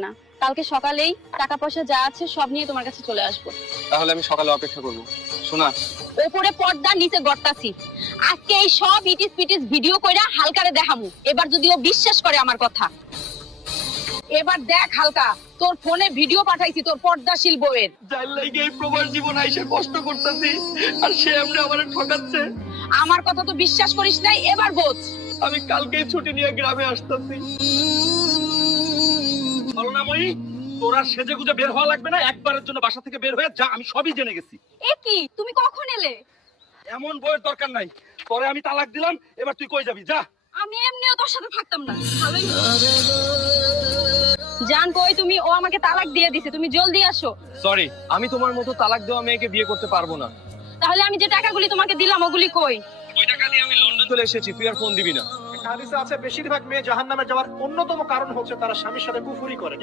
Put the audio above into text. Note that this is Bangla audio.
না, কালকে সকালেই টাকা পয়সা যা আছে সব নিয়ে তোমার কাছে চলে আসবো। তাহলে আমি সকালে অপেক্ষা করব। শোনা, উপরে পর্দা নিচে গর্তাছি। আজকে এই সব ইটিস পিটিস ভিডিও কইরা হালকারে দেখামু। এবার যদি ও বিশ্বাস করে আমার কথা। এবার দেখ হালকা, তোর ফোনে ভিডিও পাঠাইছি তোর পর্দাশীল বউয়ের। যার লাগি এই প্রবাস জীবন আইসা কষ্ট করতেছি আর সে এমনি আমারে ঠকাচ্ছে। আমার কথা তো বিশ্বাস করিস নাই, এবার বোঝ। আমি কালকেই ছুটি নিয়ে গ্রামে আসতেছি। করুণাময়ী, তোরা সেজে গুজে বের হওয়া লাগবে না, একবারের জন্য বাসা থেকে বের হয়ে যা, আমি সবই জেনে গেছি। এ কি, তুমি কখন এলে? এমন বইয়ের দরকার নাই, পরে আমি তালাক দিলাম, এবার তুই কই যাবি, যা। আমি এমনিও তোর সাথে থাকতাম না, ভালোই হলো। জান কই তুমি? ও আমাকে তালাক দিয়ে দিছে, তুমি জলদি আসো। সরি, আমি তোমার মতো তালাক দেওয়া মেয়েকে বিয়ে করতে পারবো না। তাহলে আমি যে টাকাগুলি তোমাকে দিলাম ওগুলি কই? ওই টাকা দিয়ে আমি লন্ডন চলে এসেছি, তুই আর ফোন দিবি না। হাদিসে আছে বেশিরভাগ মেয়ে জাহান্নামে যাওয়ার অন্যতম কারণ হচ্ছে তারা স্বামীর সাথে কুফরি করে।